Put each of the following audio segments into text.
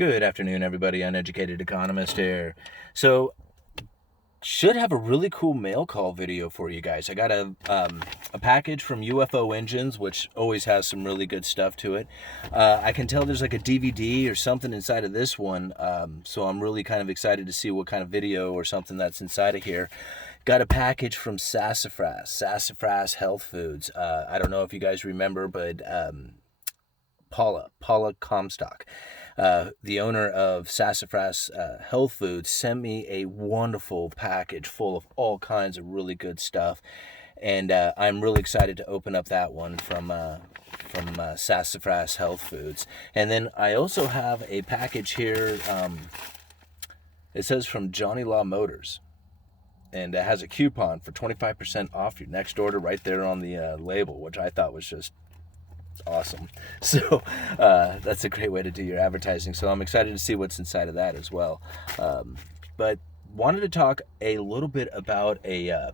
Good afternoon, everybody. Uneducated Economist here. So, should have a really cool mail call video for you guys. I got a package from UFO Engines, which always has some really good stuff to it. I can tell there's like a DVD or something inside of this one, so I'm really kind of excited to see what kind of video or something that's inside of here. Got a package from Sassafras Health Foods. I don't know if you guys remember, but Paula Comstock, the owner of Sassafras Health Foods, sent me a wonderful package full of all kinds of really good stuff, and I'm really excited to open up that one from Sassafras Health Foods. And then I also have a package here. It says from Johnny Law Motors, and it has a coupon for 25% off your next order right there on the label, which I thought was just awesome. So that's a great way to do your advertising. So I'm excited to see what's inside of that as well. But wanted to talk a little bit about a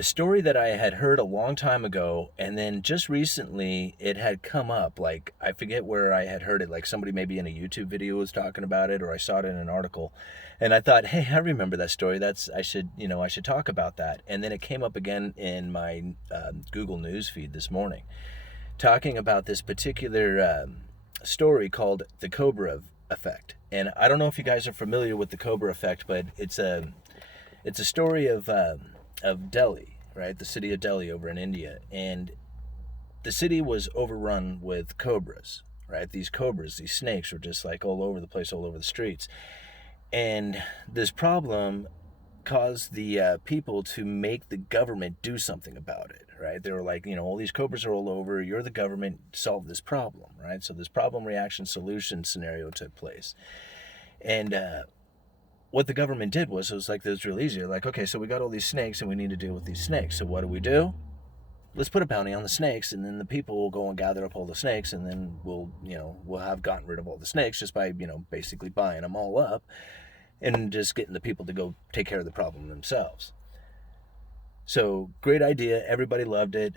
story that I had heard a long time ago, and then just recently it had come up. Like, I forget where I had heard it, like somebody maybe in a YouTube video was talking about it, or I saw it in an article, and I thought, hey, I remember that story. I should talk about that. And then it came up again in my Google News feed this morning, talking about this particular story called the Cobra effect. And I don't know if you guys are familiar with the Cobra effect, but it's a story of Delhi, right? The city of Delhi over in India. And the city was overrun with cobras, right? These cobras, these snakes were just like all over the place, all over the streets. And this problem caused the people to make the government do something about it, right? They were like, all these cobras are all over. You're the government, solve this problem, right? So this problem, reaction, solution scenario took place. And what the government did was, it was real easy. Like, okay, so we got all these snakes and we need to deal with these snakes. So what do? Let's put a bounty on the snakes, and then the people will go and gather up all the snakes, and then we'll have gotten rid of all the snakes just by, basically buying them all up and just getting the people to go take care of the problem themselves. So great idea. Everybody loved it.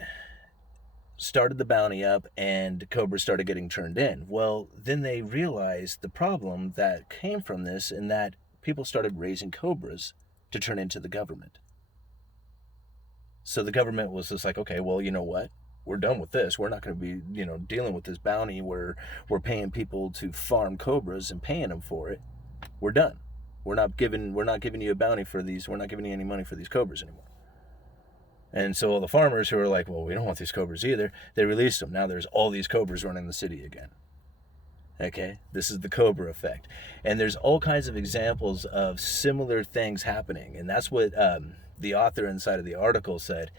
Started the bounty up, and cobras started getting turned in. Well, then they realized the problem that came from this, and that people started raising cobras to turn into the government. So the government was just like, okay, well, you know what? We're done with this. We're not going to be, dealing with this bounty where we're paying people to farm cobras and paying them for it. We're done. We're not giving you a bounty for these. We're not giving you any money for these cobras anymore. And so all the farmers who are like, well, we don't want these cobras either, they released them. Now there's all these cobras running the city again. Okay, this is the Cobra effect. And there's all kinds of examples of similar things happening. And that's what the author inside of the article said,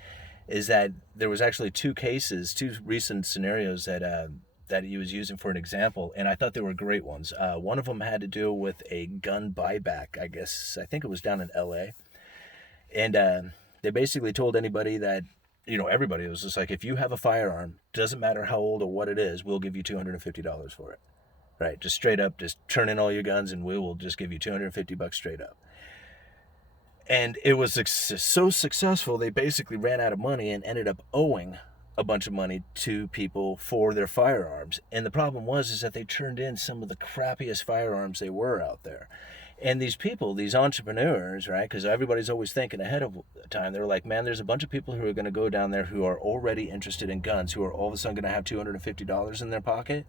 is that there was actually two recent scenarios that he was using for an example. And I thought they were great ones. One of them had to do with a gun buyback, I think it was down in LA. And they basically told anybody that, everybody was just like, if you have a firearm, doesn't matter how old or what it is, we'll give you $250 for it. Right, just straight up, just turn in all your guns and we will just give you $250 straight up. And it was so successful, they basically ran out of money and ended up owing a bunch of money to people for their firearms. And the problem is that they turned in some of the crappiest firearms they were out there. And these people, these entrepreneurs, right, because everybody's always thinking ahead of time, they were like, man, there's a bunch of people who are going to go down there who are already interested in guns, who are all of a sudden going to have $250 in their pocket.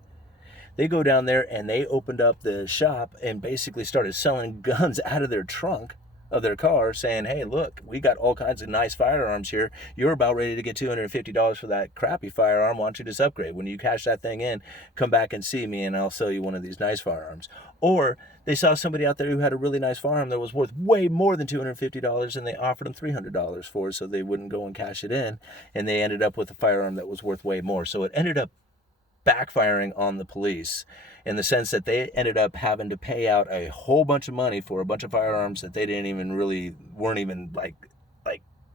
They go down there and they opened up the shop and basically started selling guns out of their trunk of their car, saying, hey, look, we got all kinds of nice firearms here. You're about ready to get $250 for that crappy firearm. Why don't you just upgrade? When you cash that thing in, come back and see me and I'll sell you one of these nice firearms. Or they saw somebody out there who had a really nice firearm that was worth way more than $250, and they offered them $300 for it so they wouldn't go and cash it in. And they ended up with a firearm that was worth way more. So it ended up backfiring on the police, in the sense that they ended up having to pay out a whole bunch of money for a bunch of firearms that they weren't even like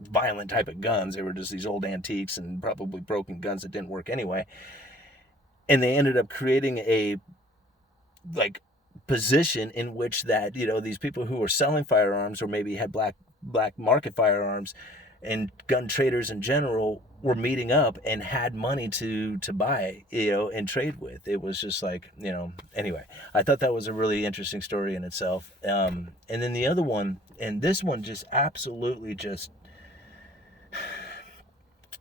violent type of guns. They were just these old antiques and probably broken guns that didn't work anyway. And they ended up creating a position in which that, these people who were selling firearms, or maybe had black market firearms, and gun traders in general, were meeting up and had money to buy, and trade with. It was just like, anyway, I thought that was a really interesting story in itself. And then the other one, and this one just absolutely just,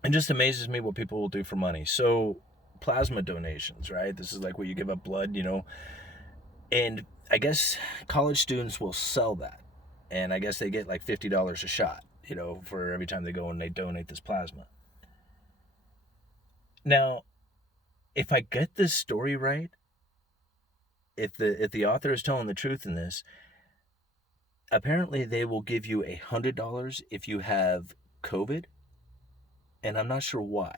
it just amazes me what people will do for money. So plasma donations, right? This is like where you give up blood, and I guess college students will sell that. And I guess they get like $50 a shot, for every time they go and they donate this plasma. Now, if I get this story right, if the author is telling the truth in this, apparently they will give you $100 if you have COVID, and I'm not sure why.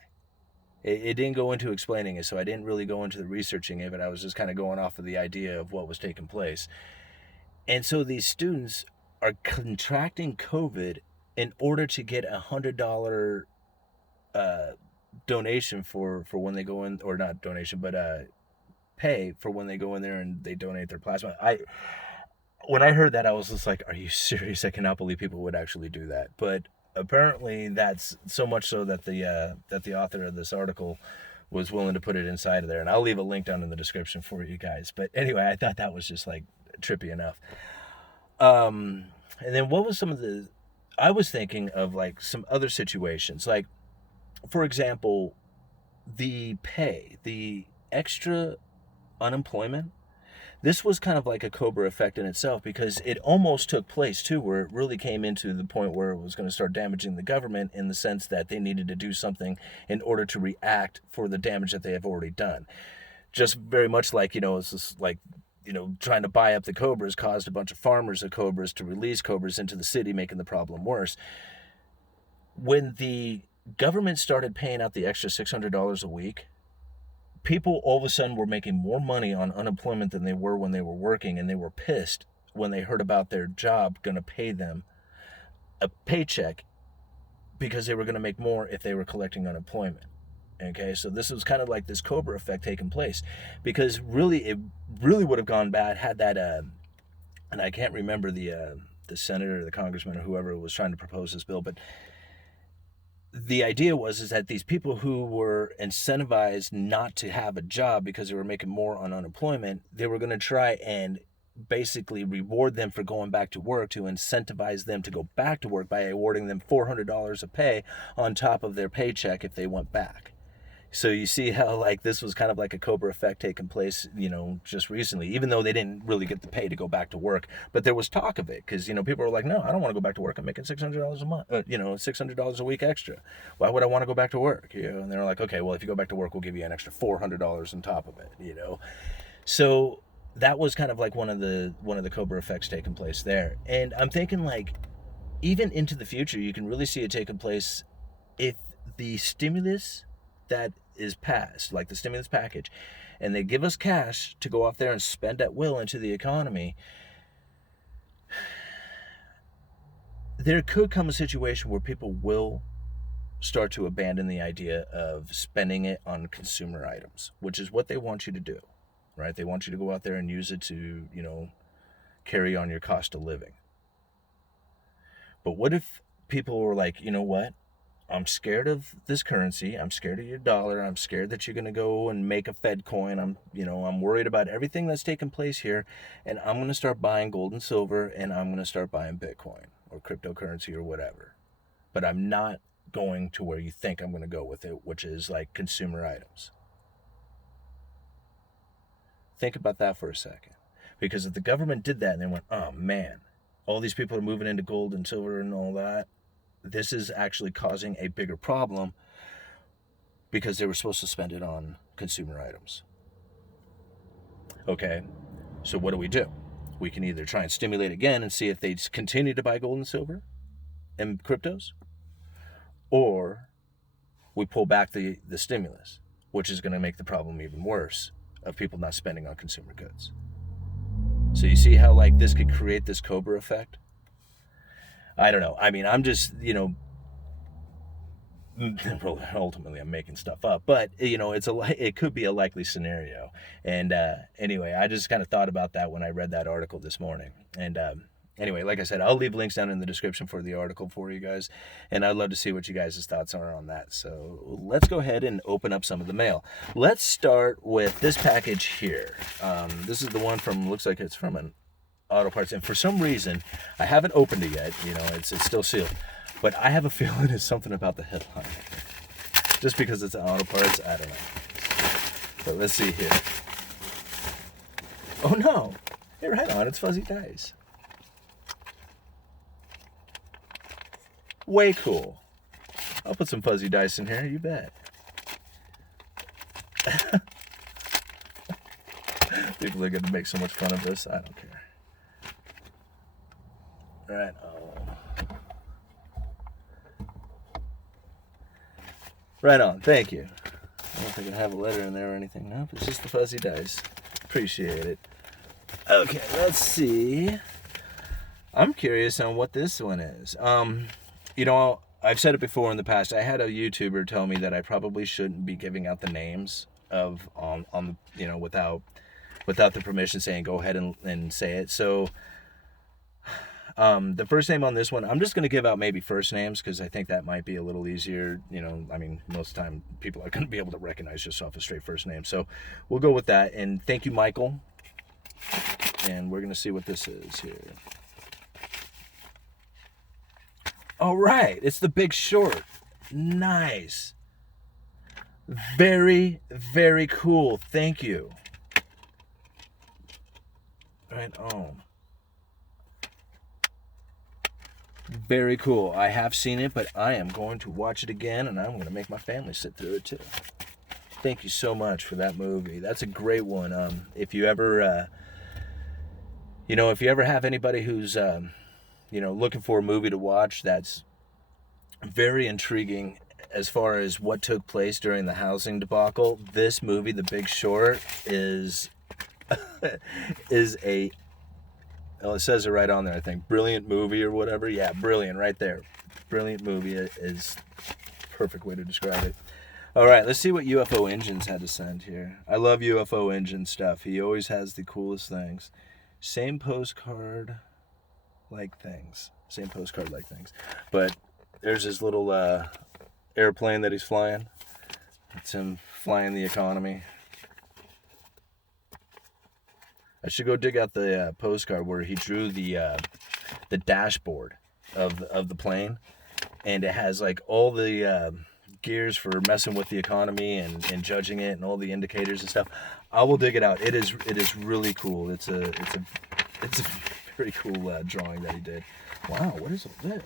It didn't go into explaining it, so I didn't really go into the researching of it. I was just kind of going off of the idea of what was taking place. And so these students are contracting COVID in order to get $100 donation for when they go in, or not donation, but pay for when they go in there and they donate their plasma. When I heard that, I was just like, are you serious? I cannot believe people would actually do that. But apparently that's so much so that the author of this article was willing to put it inside of there. And I'll leave a link down in the description for you guys. But anyway, I thought that was just like trippy enough. And then what was I was thinking of like some other situations. Like, for example, the extra unemployment. This was kind of like a Cobra effect in itself, because it almost took place too, where it really came into the point where it was going to start damaging the government, in the sense that they needed to do something in order to react for the damage that they have already done. Just very much like, it's just like, trying to buy up the Cobras caused a bunch of farmers of Cobras to release Cobras into the city, making the problem worse. When the government started paying out the extra $600 a week, people all of a sudden were making more money on unemployment than they were when they were working, and they were pissed when they heard about their job going to pay them a paycheck, because they were going to make more if they were collecting unemployment. Okay, so this was kind of like this Cobra effect taking place, because it really would have gone bad had that, and I can't remember the senator or the congressman or whoever was trying to propose this bill, but the idea was that these people who were incentivized not to have a job because they were making more on unemployment, they were going to try and basically reward them for going back to work, to incentivize them to go back to work by awarding them $400 of pay on top of their paycheck if they went back. So you see how like this was kind of like a Cobra effect taking place, just recently, even though they didn't really get the pay to go back to work. But there was talk of it, because, people were like, no, I don't want to go back to work. I'm making $600 a month, $600 a week extra. Why would I want to go back to work? And they're like, okay, well, if you go back to work, we'll give you an extra $400 on top of it, So that was kind of like one of the Cobra effects taking place there. And I'm thinking, like, even into the future, you can really see it taking place if the stimulus that is passed, like the stimulus package, and they give us cash to go off there and spend at will into the economy. There could come a situation where people will start to abandon the idea of spending it on consumer items, which is what they want you to do, right? They want you to go out there and use it to, carry on your cost of living. But what if people were like, you know what? I'm scared of this currency. I'm scared of your dollar. I'm scared that you're going to go and make a Fed coin. I'm worried about everything that's taking place here. And I'm going to start buying gold and silver, and I'm going to start buying Bitcoin or cryptocurrency or whatever. But I'm not going to where you think I'm going to go with it, which is like consumer items. Think about that for a second. Because if the government did that and they went, oh man, all these people are moving into gold and silver and all that, this is actually causing a bigger problem, because they were supposed to spend it on consumer items. Okay, so what do? We can either try and stimulate again and see if they continue to buy gold and silver and cryptos, or we pull back the stimulus, which is going to make the problem even worse of people not spending on consumer goods. So you see how like this could create this Cobra effect? I don't know. I mean, I'm just, ultimately I'm making stuff up, but it could be a likely scenario. And anyway, I just kind of thought about that when I read that article this morning. And Anyway, like I said, I'll leave links down in the description for the article for you guys, and I'd love to see what you guys' thoughts are on that. So let's go ahead and open up some of the mail. Let's start with this package here. This is the one from, looks like it's from an auto parts, and for some reason, I haven't opened it yet. You know, it's still sealed, but I have a feeling it's something about the headline. Just because it's auto parts, I don't know. But let's see here. Oh no! Hey, right on, it's fuzzy dice. Way cool. I'll put some fuzzy dice in here, you bet. People are going to make so much fun of this, I don't care. Right on. Right on, thank you. I don't think I have a letter in there or anything. Nope, it's just the fuzzy dice. Appreciate it. Okay, let's see. I'm curious on what this one is. You know, I've said it before in the past. I had a YouTuber tell me that I probably shouldn't be giving out the names of on you know, without the permission, saying go ahead and say it. So the first name on this one, I'm just going to give out maybe first names because I think that might be a little easier. You know, I mean, most of the time people are going to be able to recognize just off a straight first name. So we'll go with that. And thank you, Michael. And we're going to see what this is here. All right, it's The Big Short. Nice. Very, very cool. Thank you. Right on. Very cool. I have seen it, but I am going to watch it again, and I'm going to make my family sit through it too. Thank you so much for that movie. That's a great one. If you ever, if you ever have anybody who's, looking for a movie to watch that's very intriguing as far as what took place during the housing debacle, this movie, The Big Short, is a, well, it says it right on there, I think, brilliant movie or whatever. Yeah, brilliant right there. Brilliant movie is perfect way to describe it. All right, let's see what UFO Engines had to send here. I love UFO Engine stuff. He always has the coolest things. Same postcard like things. But there's his little airplane that he's flying. It's him flying the economy. I should go dig out the postcard where he drew the dashboard of the plane, and it has like all the gears for messing with the economy and judging it and all the indicators and stuff. I will dig it out. It is really cool. It's a very cool drawing that he did. Wow, what is all this?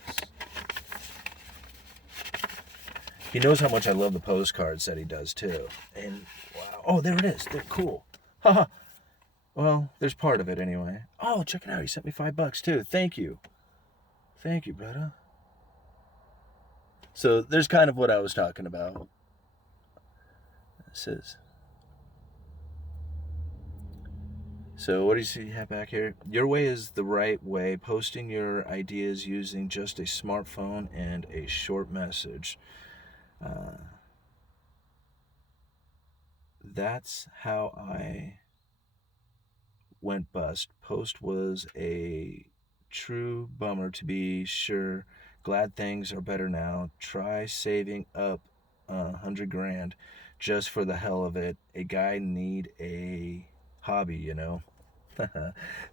He knows how much I love the postcards that he does too. And wow, oh, there it is. They're cool. Haha. Well, there's part of it anyway. Oh, check it out. He sent me $5 too. Thank you. Thank you, brother. So there's kind of what I was talking about. This is. So what do you see back here? Your way is the right way. Posting your ideas using just a smartphone and a short message. That's how I went bust. Post was a true bummer, to be sure. Glad things are better now. Try saving up $100,000 just for the hell of it. A guy need a hobby, you know.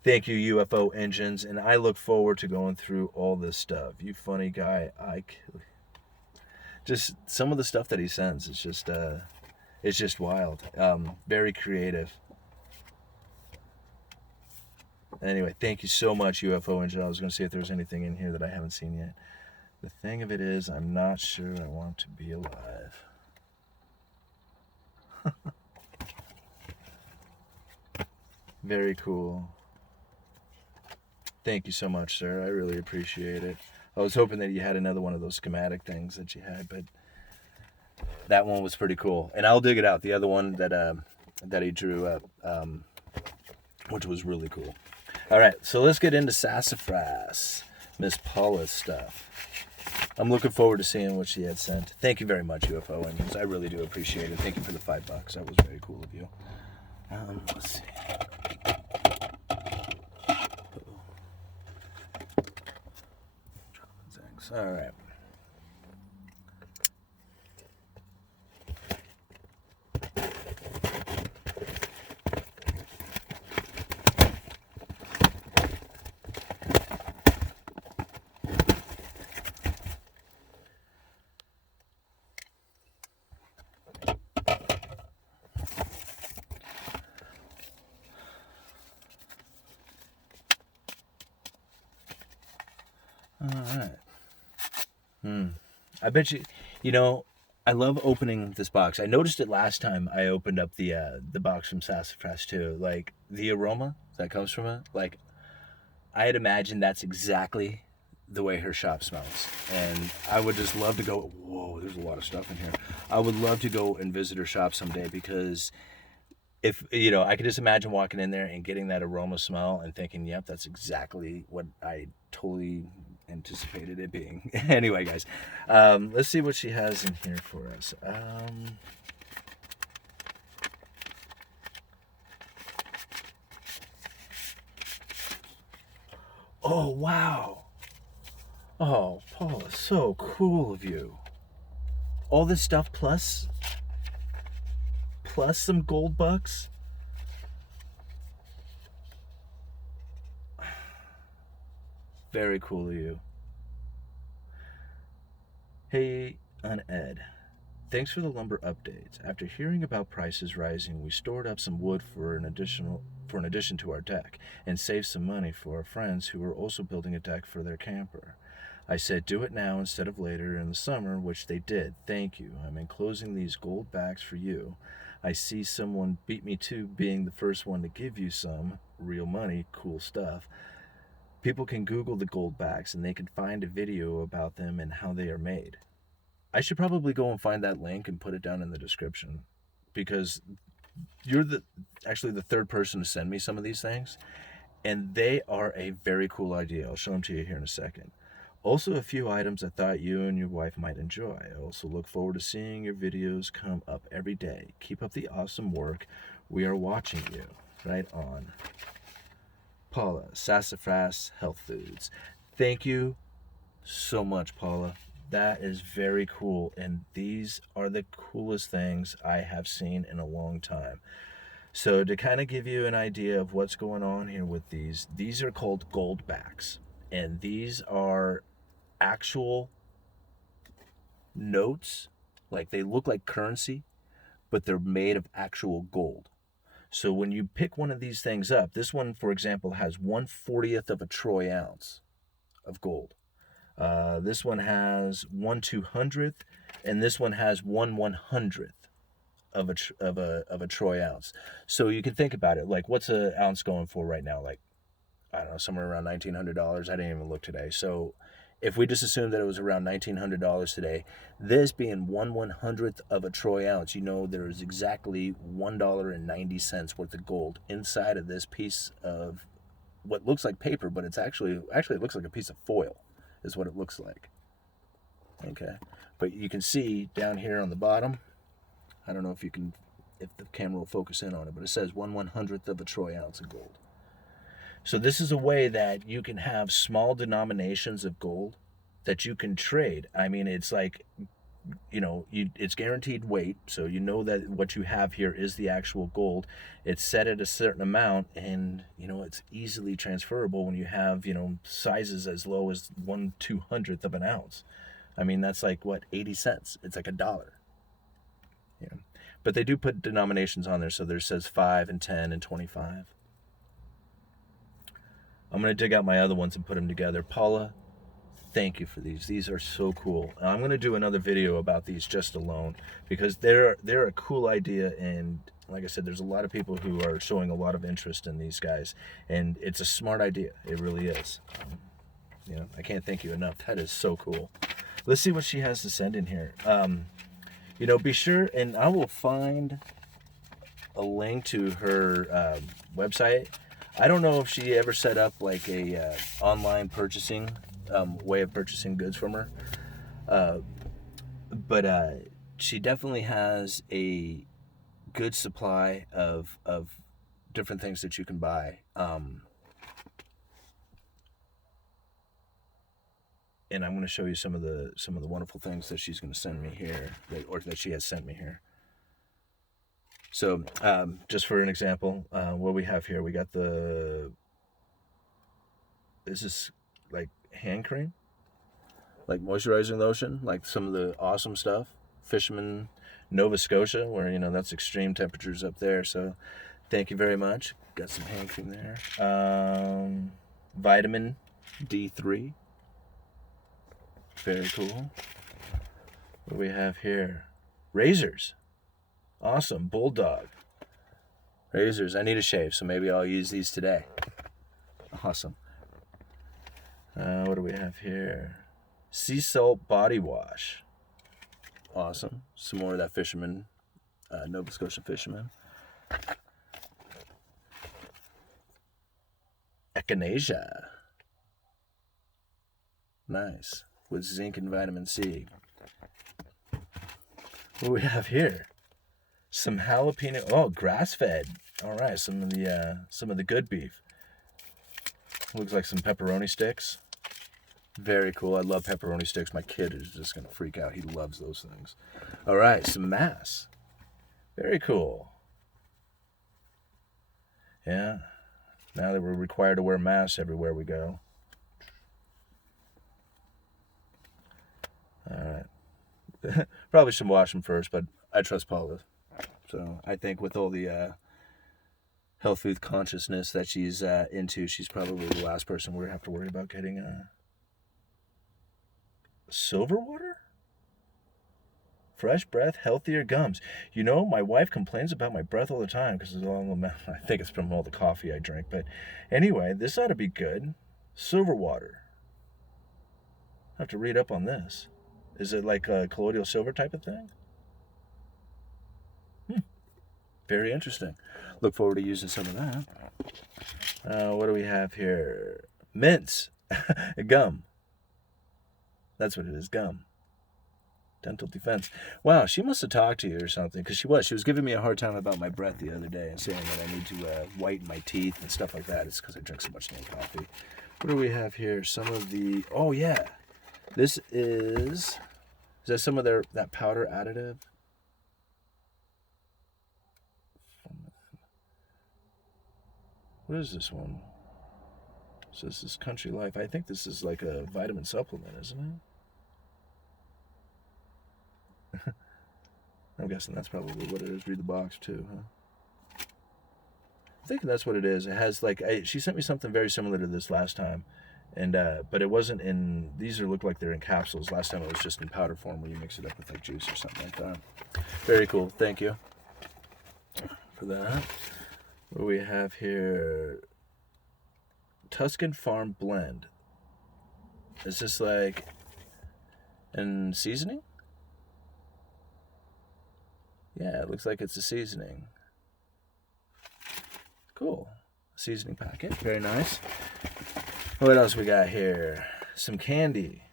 Thank you, UFO Engines, and I look forward to going through all this stuff. You funny guy. Just some of the stuff that he sends, it's just wild. Very creative. Anyway, thank you so much, UFO Engine. I was going to see if there was anything in here that I haven't seen yet. The thing of it is, I'm not sure I want to be alive. Very cool. Thank you so much, sir. I really appreciate it. I was hoping that you had another one of those schematic things that you had, but that one was pretty cool. And I'll dig it out. The other one that he drew up, which was really cool. All right, so let's get into Sassafras, Miss Paula's stuff. I'm looking forward to seeing what she had sent. Thank you very much, UFO Engines. I really do appreciate it. Thank you for the $5. That was very cool of you. Let's see. All right. All right. I bet you, I love opening this box. I noticed it last time I opened up the box from Sassafras too. Like the aroma that comes from it. Like I had imagined that's exactly the way her shop smells, and I would just love to go. Whoa, there's a lot of stuff in here. I would love to go and visit her shop someday because if I could just imagine walking in there and getting that aroma smell and thinking, yep, that's exactly what I totally anticipated it being. Anyway, guys, let's see what she has in here for us. Oh, wow. Oh, Paula, so cool of you. All this stuff plus some gold bucks. Very cool of you. Hey, Uned. Thanks for the lumber updates. After hearing about prices rising, we stored up some wood for an addition to our deck and saved some money for our friends who are also building a deck for their camper. I said do it now instead of later in the summer, which they did. Thank you. I'm enclosing these gold backs for you. I see someone beat me to being the first one to give you some real money, cool stuff. People can Google the gold backs and they can find a video about them and how they are made. I should probably go and find that link and put it down in the description because you're actually the third person to send me some of these things, and they are a very cool idea. I'll show them to you here in a second. Also, a few items I thought you and your wife might enjoy. I also look forward to seeing your videos come up every day. Keep up the awesome work. We are watching you. Right on. Paula, Sassafras Health Foods. Thank you so much, Paula. That is very cool, and these are the coolest things I have seen in a long time. So to kind of give you an idea of what's going on here with these are called gold backs, and these are actual notes. Like they look like currency, but they're made of actual gold. So when you pick one of these things up, this one, for example, has 1/40th of a troy ounce of gold. This one has 1/200th, and this one has 1/100th of a troy ounce. So you can think about it. Like, what's an ounce going for right now? Like, I don't know, somewhere around $1,900. I didn't even look today. So if we just assume that it was around $1,900 today, this being 1/100th of a troy ounce, there is exactly $1.90 worth of gold inside of this piece of what looks like paper, but it's actually it looks like a piece of foil, is what it looks like. Okay, but you can see down here on the bottom. I don't know if the camera will focus in on it, but it says 1/100th of a troy ounce of gold. So this is a way that you can have small denominations of gold that you can trade. I mean, it's like, it's guaranteed weight, so you know that what you have here is the actual gold. It's set at a certain amount, and it's easily transferable when you have sizes as low as 1/200th of an ounce. I mean, that's like what, 80 cents. It's like $1. Yeah, but they do put denominations on there, so there says 5 and 10 and 25. I'm going to dig out my other ones and put them together. Paula, thank you for these. These are so cool. I'm going to do another video about these just alone because they're a cool idea, and like I said, there's a lot of people who are showing a lot of interest in these guys, and it's a smart idea. It really is. I can't thank you enough. That is so cool. Let's see what she has to send in here. Be sure, and I will find a link to her website. I don't know if she ever set up like a online purchasing way of purchasing goods from her, but she definitely has a good supply of different things that you can buy. and I'm going to show you some of the wonderful things that she's going to send me here, that she has sent me here. So, just for an example, what we have here, we got this is like hand cream, like moisturizing lotion, like some of the awesome stuff. Fisherman, Nova Scotia, where, you know, that's extreme temperatures up there. So, thank you very much. Got some hand cream there. Vitamin D3. Very cool. What do we have here? Razors. Awesome. Bulldog. Razors. I need a shave, so maybe I'll use these today. Awesome. What do we have here? Sea salt body wash. Awesome. Some more of that fisherman, Nova Scotia fisherman. Echinacea. Nice. With zinc and vitamin C. What do we have here? Some jalapeno. Oh, grass-fed. All right, some of the good beef. Looks like some pepperoni sticks. Very cool. I love pepperoni sticks. My kid is just gonna freak out. He loves those things. All right, some mass. Very cool. Yeah. Now that we're required to wear masks everywhere we go. All right. Probably should wash them first, but I trust Paula. So I think with all the health food consciousness that she's into, she's probably the last person we're going to have to worry about getting silver water? Fresh breath, healthier gums. You know, my wife complains about my breath all the time because it's all I think it's from all the coffee I drink. But anyway, this ought to be good. Silver water. I have to read up on this. Is it like a colloidal silver type of thing? Very interesting. Look forward to using some of that. What do we have here? Mints. Gum. That's what it is, gum. Dental defense. Wow, she must have talked to you or something, because she was giving me a hard time about my breath the other day and saying that I need to whiten my teeth and stuff like that. It's because I drink so much coffee. What do we have here? Some of the, oh yeah. This is that some of that powder additive? What is this one? So this is Country Life. I think this is like a vitamin supplement, isn't it? I'm guessing that's probably what it is. Read the box too, huh? I think that's what it is. It has like, she sent me something very similar to this last time, and but it wasn't in. These look like they're in capsules. Last time it was just in powder form, where you mix it up with like juice or something like that. Very cool. Thank you for that. What do we have here? Tuscan Farm Blend. Is this like in seasoning? Yeah, it looks like it's a seasoning. Cool. Seasoning packet. Very nice. What else we got here? Some candy.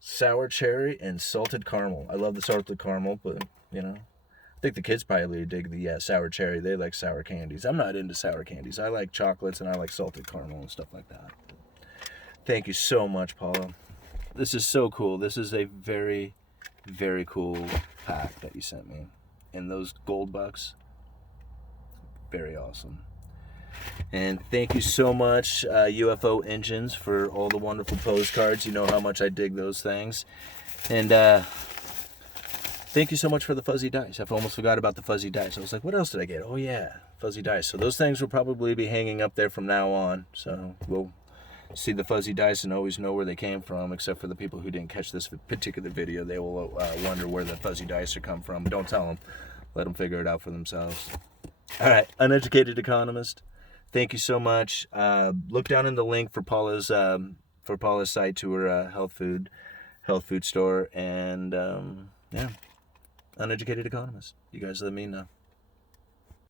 Sour cherry and salted caramel. I love the salted caramel, but, you know, I think the kids probably dig the sour cherry. They like sour candies. I'm not into sour candies. I like chocolates and I like salted caramel and stuff like that. Thank you so much, Paula. This is so cool. This is a very, very cool pack that you sent me. And those gold bucks, very awesome. And thank you so much, UFO Engines, for all the wonderful postcards. You know how much I dig those things. And thank you so much for the fuzzy dice. I almost forgot about the fuzzy dice. I was like, what else did I get? Oh, yeah, fuzzy dice. So those things will probably be hanging up there from now on. So we'll see the fuzzy dice and always know where they came from, except for the people who didn't catch this particular video. They will wonder where the fuzzy dice are come from. But don't tell them. Let them figure it out for themselves. All right, Uneducated Economist. Thank you so much. Look down in the link for Paula's site to her health food store, and yeah, Uneducated Economist. You guys let me know.